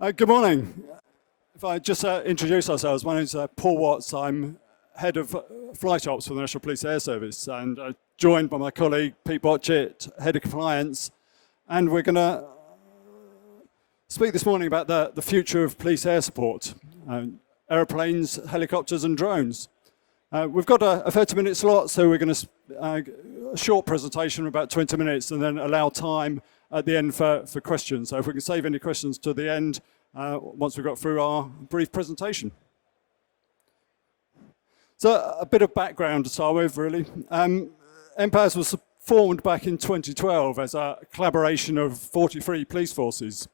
Good morning. If I just introduce ourselves, my name is Paul Watts. I'm head of flight ops for the National Police Air Service, and joined by my colleague Pete Botchett, head of compliance. And we're going to speak this morning about the future of police air support, aeroplanes, helicopters and drones. We've got a 30-minute slot, so we're going to a short presentation, about 20 minutes, and then allow time at the end for questions. So if we can save any questions to the end, once we've got through our brief presentation. So a bit of background to start with, really. NPAS was formed back in 2012 as a collaboration of 43 police forces.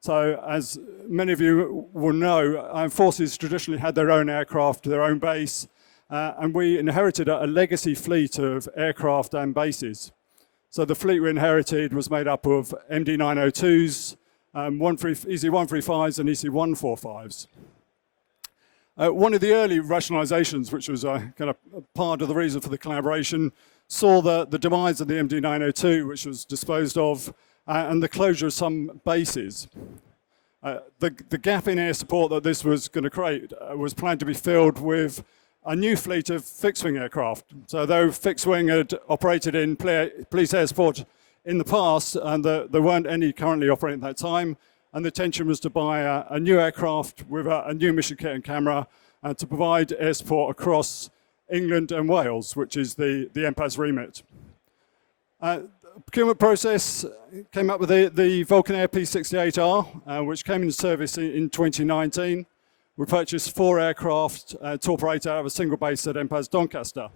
So as many of you will know, forces traditionally had their own aircraft, their own base, and we inherited a legacy fleet of aircraft and bases. So the fleet we inherited was made up of MD-902s, EC-135s and EC-145s. One of the early rationalizations, which was kind of part of the reason for the collaboration, saw the demise of the MD-902, which was disposed of, and the closure of some bases. The gap in air support that this was going to create was planned to be filled with a new fleet of fixed-wing aircraft. So though fixed-wing had operated in police air support in the past, and there weren't any currently operating at that time, and the intention was to buy a new aircraft with a new mission kit and camera to provide air support across England and Wales, which is the NPAS remit. Procurement process came up with the Vulcan Air P68R, which came into service in 2019. We purchased 4 aircraft to operate out of a single base at NPAS Doncaster.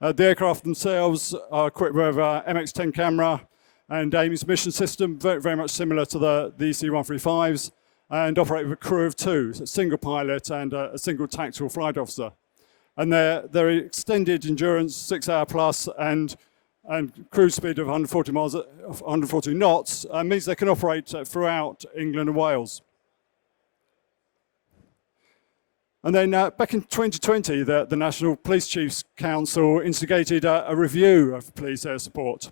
The aircraft themselves are equipped with MX-10 camera and AIMS mission system, very much similar to the EC-135s, and operate with a crew of 2, a single pilot and a single tactical flight officer. And their extended endurance, 6 hour plus, and cruise speed of 140 knots means they can operate throughout England and Wales. And then back in 2020, the National Police Chiefs Council instigated a review of police air support.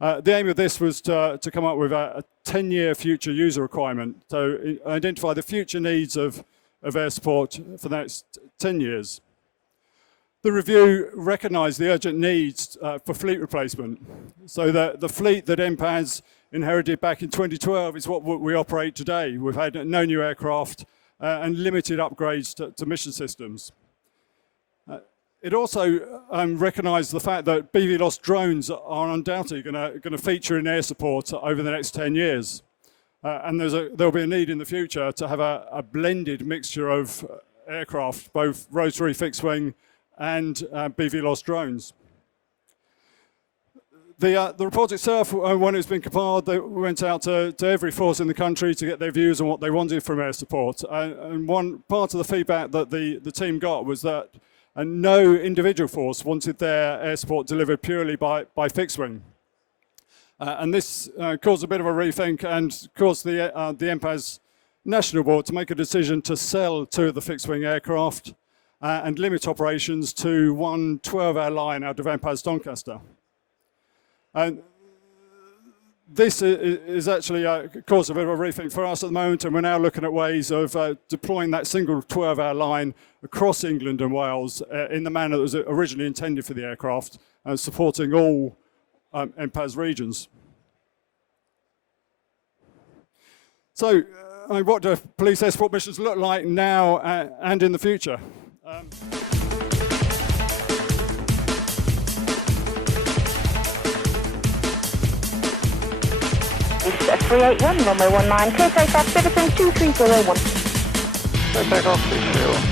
The aim of this was to come up with a 10-year future user requirement, so identify the future needs of air support for the next 10 years. The review recognised the urgent needs for fleet replacement. So the fleet that NPAS inherited back in 2012 is what we operate today. We've had no new aircraft, and limited upgrades to mission systems. It also recognised the fact that BVLOS drones are undoubtedly going to feature in air support over the next 10 years. And there'll be a need in the future to have a blended mixture of aircraft, both rotary fixed-wing and BVLOS drones. The report itself, when it's been compiled, we went out to every force in the country to get their views on what they wanted from air support. And one part of the feedback that the team got was that no individual force wanted their air support delivered purely by fixed wing. And this caused a bit of a rethink and caused the NPAS National Board to make a decision to sell 2 of the fixed wing aircraft and limit operations to one 12-hour line out of NPAS Doncaster. And this is actually caused a bit of a rethink for us at the moment, and we're now looking at ways of deploying that single 12-hour line across England and Wales in the manner that was originally intended for the aircraft, supporting all NPAS regions. So, what do police air support missions look like now and in the future? 381, runway 19, clear takeoff, citizen 2301. Clear takeoff, 2301.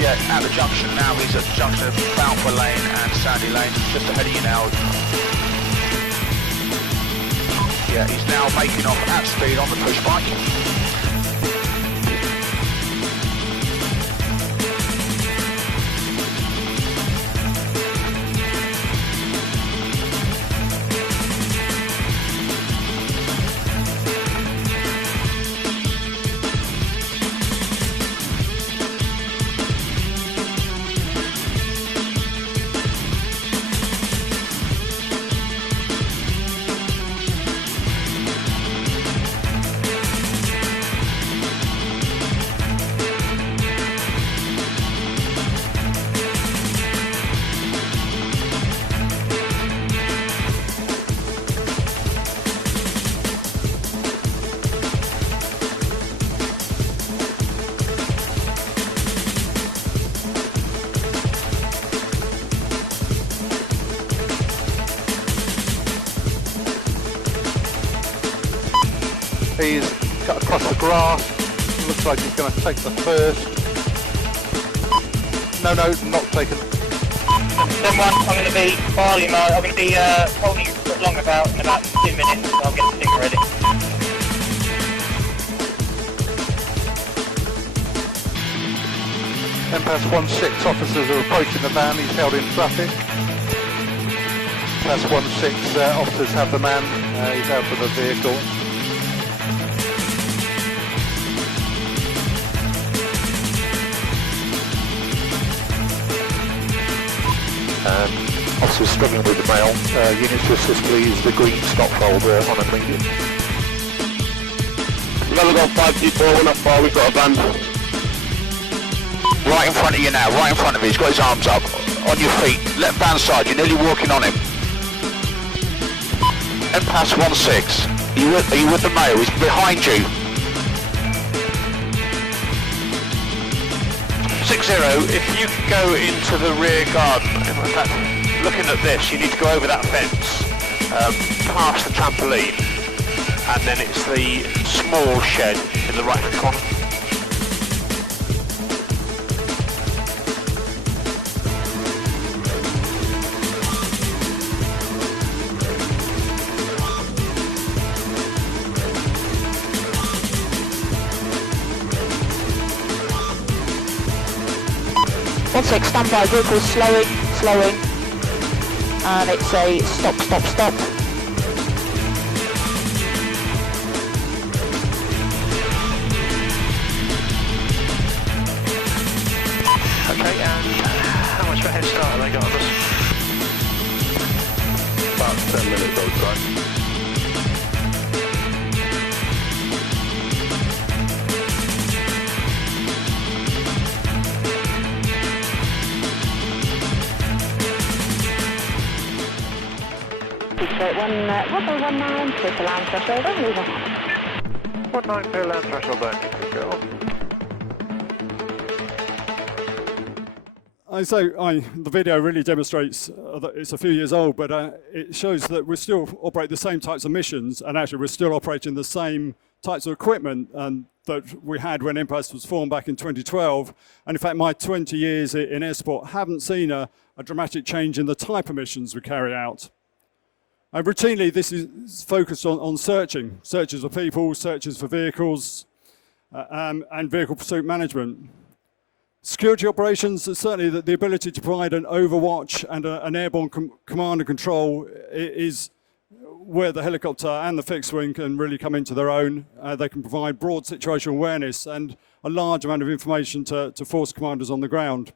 Yeah, at the junction now, he's at the junction of Balfour Lane and Sandy Lane, just ahead of you now. Yeah, he's now making off at speed on the push bike. grass. Looks like he's going to take the first. No, not taken. 10-1, I'm going to be volume, I'm going to be holding you for long about in about 2 minutes, I'll get the thing ready. NPAS 16 officers are approaching the van, he's held in traffic. NPAS 16 officers have the man, he's out of the vehicle. Officers struggling with the mail. Units to assist please, the green stop folder on immediate. Level got 524, we're not far, we've got a van. Right in front of you now, right in front of you, he's got his arms up. On your feet, left hand side, you're nearly walking on him. NPAS 16, are you with the mail? He's behind you. 60, if you can go into the rear garden, in fact, looking at this, you need to go over that fence, past the trampoline, and then it's the small shed in the right hand corner. Standby, vehicle slowing, and it's a stop. Okay, and how much of a head start have they got on us? About 10 minutes outside. Roger 19, clear for land threshold, move on. 19 clear land threshold there, go on. The video really demonstrates that it's a few years old, but it shows that we still operate the same types of missions, and actually we're still operating the same types of equipment that we had when NPAS was formed back in 2012. And in fact, my 20 years in air support haven't seen a dramatic change in the type of missions we carry out. Routinely, this is focused on searches for people, searches for vehicles, and vehicle pursuit management. Security operations, certainly the ability to provide an overwatch and an airborne command and control is where the helicopter and the fixed wing can really come into their own. They can provide broad situational awareness and a large amount of information to force commanders on the ground.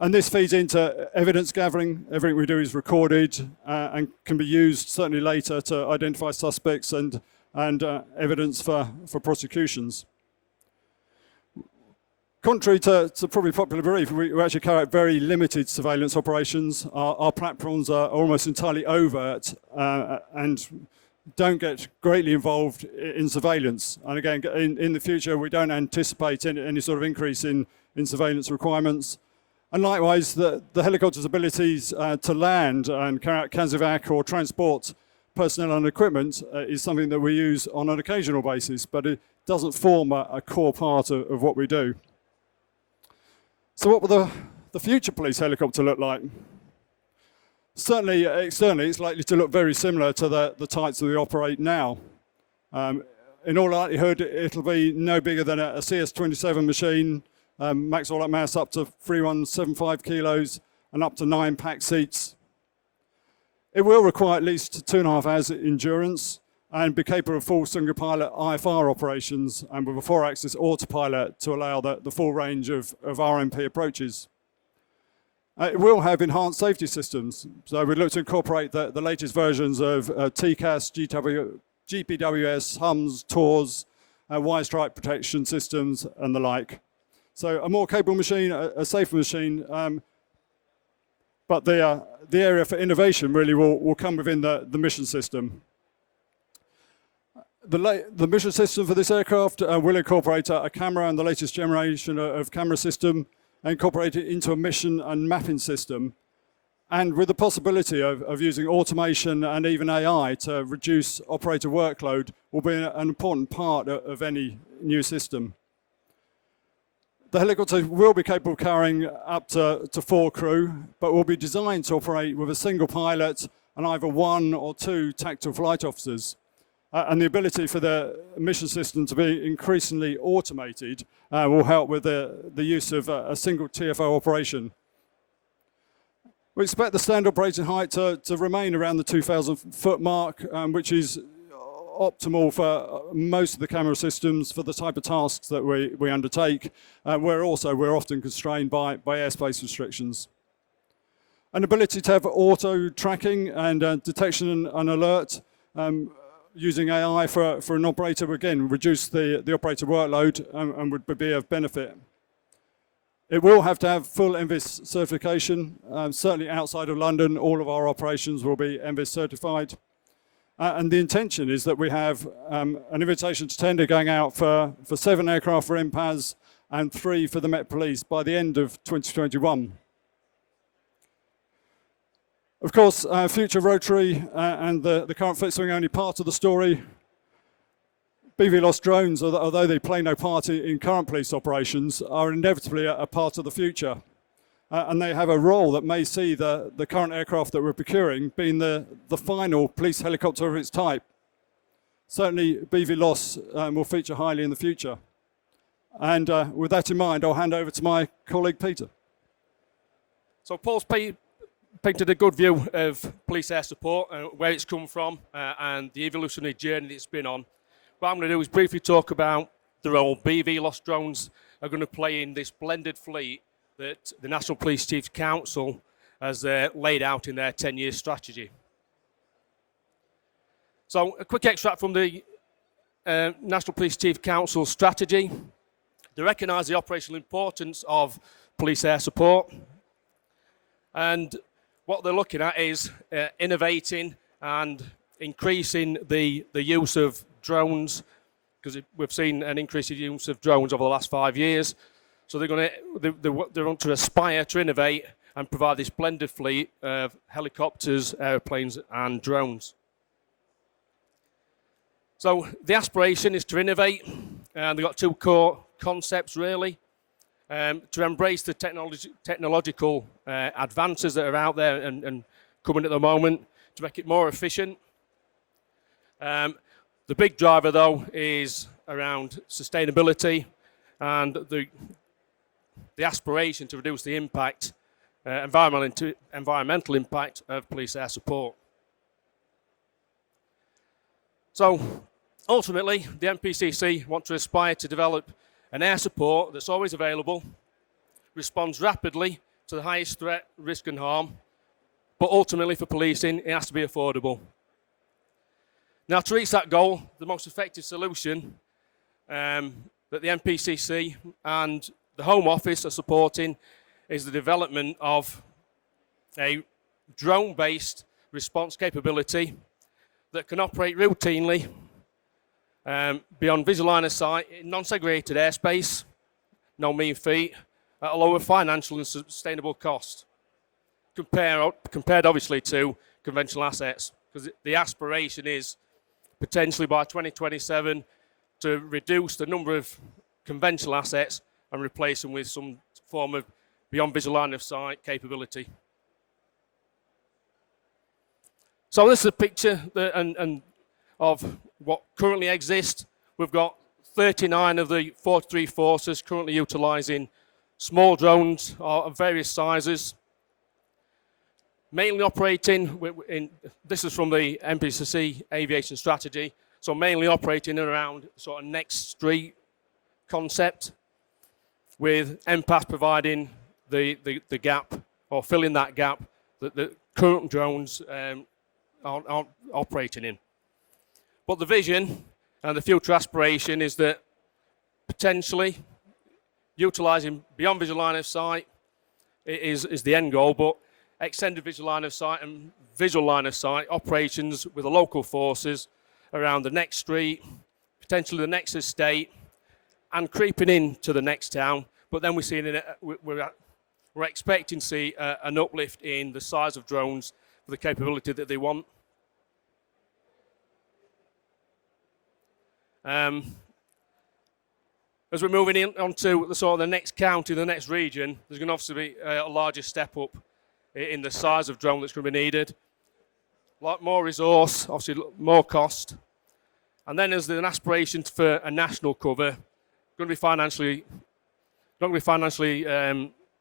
And this feeds into evidence gathering. Everything we do is recorded and can be used certainly later to identify suspects and evidence for prosecutions. Contrary to probably popular belief, we actually carry out very limited surveillance operations. Our platforms are almost entirely overt and don't get greatly involved in surveillance. And again, in the future, we don't anticipate any sort of increase in surveillance requirements. And likewise, the helicopter's abilities to land and carry out CASEVAC or transport personnel and equipment is something that we use on an occasional basis, but it doesn't form a core part of what we do. So what will the future police helicopter look like? Certainly, externally, it's likely to look very similar to the types that we operate now. In all likelihood, it'll be no bigger than a CS-27 machine, max all-up mass up to 3175 kilos and up to 9 packed seats. It will require at least 2.5 hours endurance and be capable of full single pilot IFR operations and with a 4-axis autopilot to allow the full range of RMP approaches. It will have enhanced safety systems, so we look to incorporate the latest versions of TCAS, GPWS, HUMS, TORS, Y-stripe protection systems and the like. So a more capable machine, a safer machine, but the area for innovation really will come within the mission system. The mission system for this aircraft will incorporate a camera and the latest generation of camera system, and incorporate it into a mission and mapping system. And with the possibility of using automation and even AI to reduce operator workload will be an important part of any new system. The helicopter will be capable of carrying up to 4 crew, but will be designed to operate with a single pilot and either 1 or 2 tactical flight officers. And the ability for the mission system to be increasingly automated will help with the use of a single TFO operation. We expect the standard operating height to remain around the 2,000 foot mark, which is optimal for most of the camera systems for the type of tasks that we undertake. We're often constrained by airspace restrictions. An ability to have auto tracking and detection and alert using AI for an operator, again, reduce the operator workload and would be of benefit. It will have to have full NVIS certification. Certainly outside of London, all of our operations will be NVIS certified. And the intention is that we have an invitation to tender going out for 7 aircraft for RPAS and 3 for the Met Police by the end of 2021. Of course, future rotary and the current fixed wing are only part of the story. BVLOS drones, although they play no part in current police operations, are inevitably a part of the future. And they have a role that may see the current aircraft that we're procuring being the final police helicopter of its type. Certainly, BVLOS will feature highly in the future. And with that in mind, I'll hand over to my colleague, Peter. So Paul's painted a good view of police air support, where it's come from, and the evolutionary journey that it's been on. What I'm going to do is briefly talk about the role BVLOS drones are going to play in this blended fleet that the National Police Chiefs Council has laid out in their 10-year strategy. So a quick extract from the National Police Chiefs Council strategy. They recognise the operational importance of police air support, and what they're looking at is innovating and increasing the use of drones, because we've seen an increase in use of drones over the last 5 years. So they want to aspire to innovate and provide this blended fleet of helicopters, airplanes, and drones. So the aspiration is to innovate, and they've got 2 core concepts really. To embrace the technological advances that are out there and coming at the moment, to make it more efficient. The big driver, though, is around sustainability and the aspiration to reduce the impact, environmental impact of police air support. So, ultimately, the NPCC want to aspire to develop an air support that's always available, responds rapidly to the highest threat, risk and harm, but ultimately for policing, it has to be affordable. Now, to reach that goal, the most effective solution that the NPCC and the Home Office are supporting is the development of a drone-based response capability that can operate routinely beyond visual line of sight in non-segregated airspace, no mean feet, at a lower financial and sustainable cost, compared obviously to conventional assets, because the aspiration is potentially by 2027 to reduce the number of conventional assets and replace them with some form of beyond visual line of sight capability. So this is a picture of what currently exists. We've got 39 of the 43 forces currently utilising small drones of various sizes, mainly operating this is from the NPCC aviation strategy, so mainly operating around sort of next street concept, with NPAS providing the gap, or filling that gap that the current drones aren't operating in. But the vision and the future aspiration is that potentially utilising beyond visual line of sight is the end goal, but extended visual line of sight and visual line of sight operations with the local forces around the next street, potentially the next estate, and creeping into the next town. But then we're we're expecting to see an uplift in the size of drones for the capability that they want. As we're moving on to the next county, the next region, there's going to obviously be a larger step up in the size of drone that's going to be needed. A lot more resource, obviously more cost. And then there's an aspiration for a national cover, going to be financially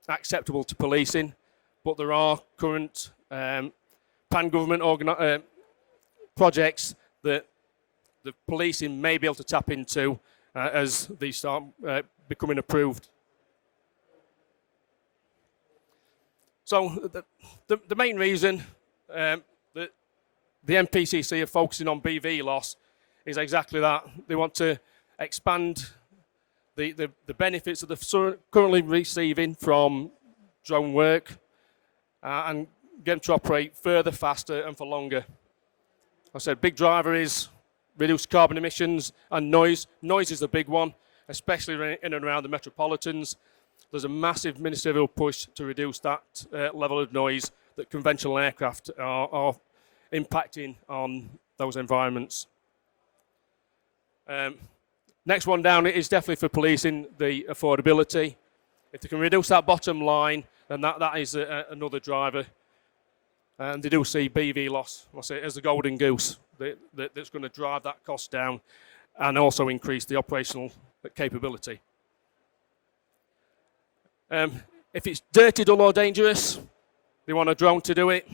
acceptable to policing, but there are current pan-government projects that the policing may be able to tap into as these start becoming approved. So the main reason that the NPCC are focusing on BVLOS is exactly that. They want to expand the benefits that they're currently receiving from drone work and get them to operate further, faster and for longer. I said big driver is reduced carbon emissions and noise. Noise is the big one, especially in and around the metropolitans. There's a massive ministerial push to reduce that level of noise that conventional aircraft are impacting on those environments. Next one down is definitely for policing the affordability. If they can reduce that bottom line, then that is another driver. And they do see BVLOS, I say, as the golden goose that's going to drive that cost down and also increase the operational capability. If it's dirty, dull or dangerous, they want a drone to do it,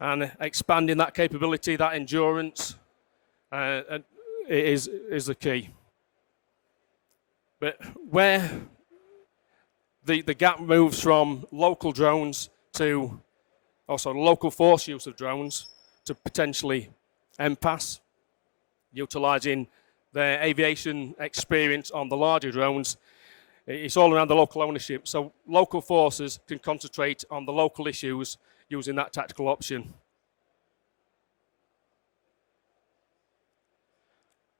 and expanding that capability, that endurance, is the key. But where the gap moves from local drones to also local force use of drones to potentially NPAS, utilising their aviation experience on the larger drones, it's all around the local ownership. So local forces can concentrate on the local issues using that tactical option.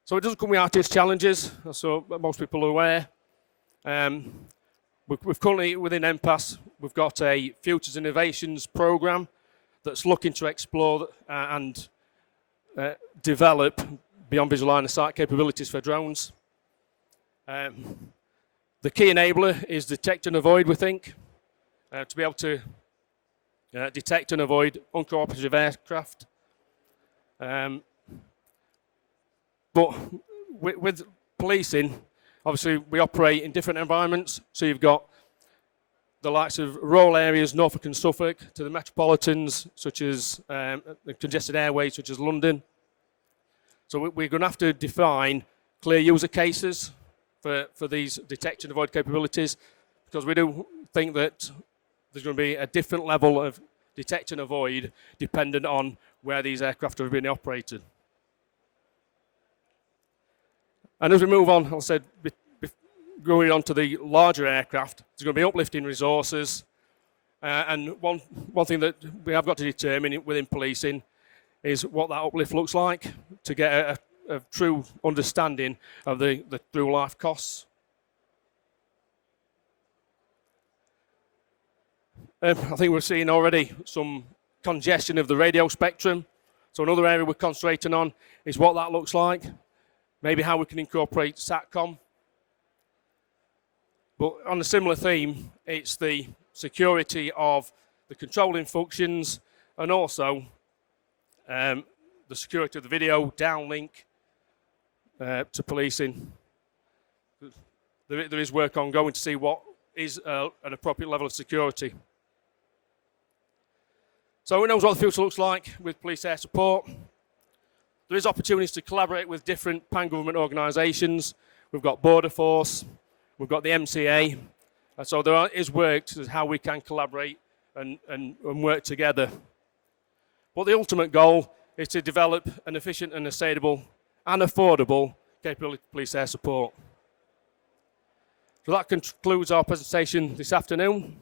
So it doesn't come without its challenges, so most people are aware. We've currently, within NPAS, we've got a Futures Innovations programme that's looking to explore and develop beyond visual line of sight capabilities for drones. The key enabler is detect and avoid, we think, to be able to detect and avoid uncooperative aircraft. But with policing, obviously we operate in different environments. So you've got the likes of rural areas, Norfolk and Suffolk, to the metropolitans, such as the congested airways, such as London. So we're going to have to define clear user cases for these detect and avoid capabilities, because we do think that there's going to be a different level of detect and avoid dependent on where these aircraft are being operated. And as we move on, I said, going on to the larger aircraft, there's going to be uplifting resources. And one thing that we have got to determine within policing is what that uplift looks like to get a true understanding of the through life costs. I think we're seeing already some congestion of the radio spectrum. So another area we're concentrating on is what that looks like. Maybe how we can incorporate SATCOM. But on a similar theme, it's the security of the controlling functions and also the security of the video downlink to policing. There is work ongoing to see what is an appropriate level of security. So we know what the future looks like with police air support. There is opportunities to collaborate with different pan-government organisations. We've got Border Force, we've got the MCA. So there is work to how we can collaborate and work together. But the ultimate goal is to develop an efficient and sustainable and affordable capability police air support. So that concludes our presentation this afternoon.